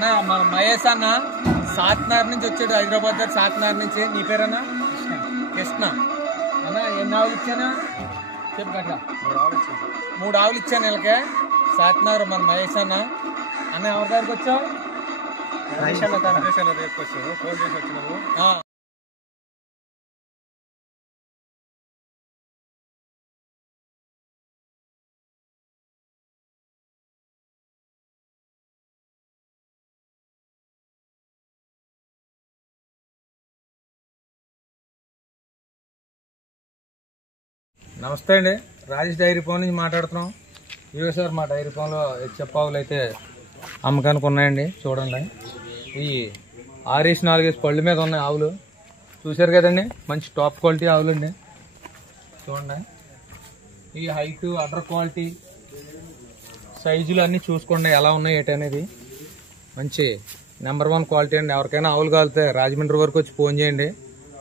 అన్న మన మహేష్ అన్న సాత్నార్ నుంచి వచ్చాడు, హైదరాబాద్ దగ్గర సాత్నార్ నుంచి. నీ పేరన్నా? కృష్ణ అన్న. ఎన్ని ఆవులు ఇచ్చానా చెప్పు కట్ట? 3 ఆవులు ఇచ్చాను వీళ్ళకే. సాత్నార్ మన మహేష్ అన్న. అన్న ఎవరి దగ్గరికి వచ్చావు? నమస్తే అండి, రాజేష్ డైరీ ఫామ్ నుంచి మాట్లాడుతున్నాం. ఇవే సార్ మా డైరీ ఫామ్లో హెచ్ఎఫ్ ఆవులు అయితే అమ్మకానికి ఉన్నాయండి. చూడండి, ఈ 6-4 పళ్ళు మీద ఉన్నాయి ఆవులు. చూశారు కదండి, మంచి టాప్ క్వాలిటీ ఆవులు అండి. చూడండి, ఈ హైట్, అడర్ క్వాలిటీ, సైజులు అన్నీ చూసుకోండి ఎలా ఉన్నాయి ఏంటి అనేది. మంచి నెంబర్ 1 క్వాలిటీ అండి. ఎవరికైనా ఆవులు కావాలితే రాజమండ్రి వరకు వచ్చి ఫోన్ చేయండి.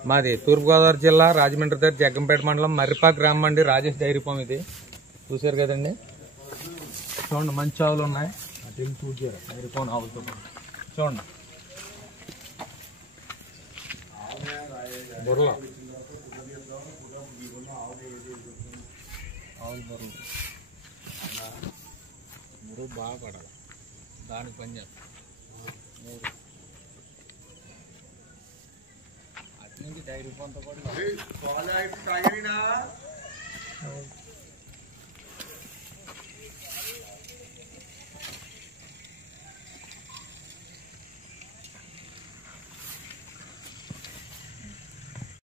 మాది తూర్పుగోదావరి జిల్లా రాజమండ్రి దగ్గర జగ్గంపేట మండలం మర్రిపాక గ్రామం అండి. రాజేష్ డైరీ ఫామ్ ఇది. చూశారు కదండి, చూడండి మంచి ఆవులు ఉన్నాయి. చూసారు డైరీ ఫామ్ ఆవులతో చూడండి. బుర్రలో ఆవులు బుర్ర బాగా పడాలి, దానికి పని చేస్తాం. అటు నుంచి డైరీ ఫోన్తో పాటు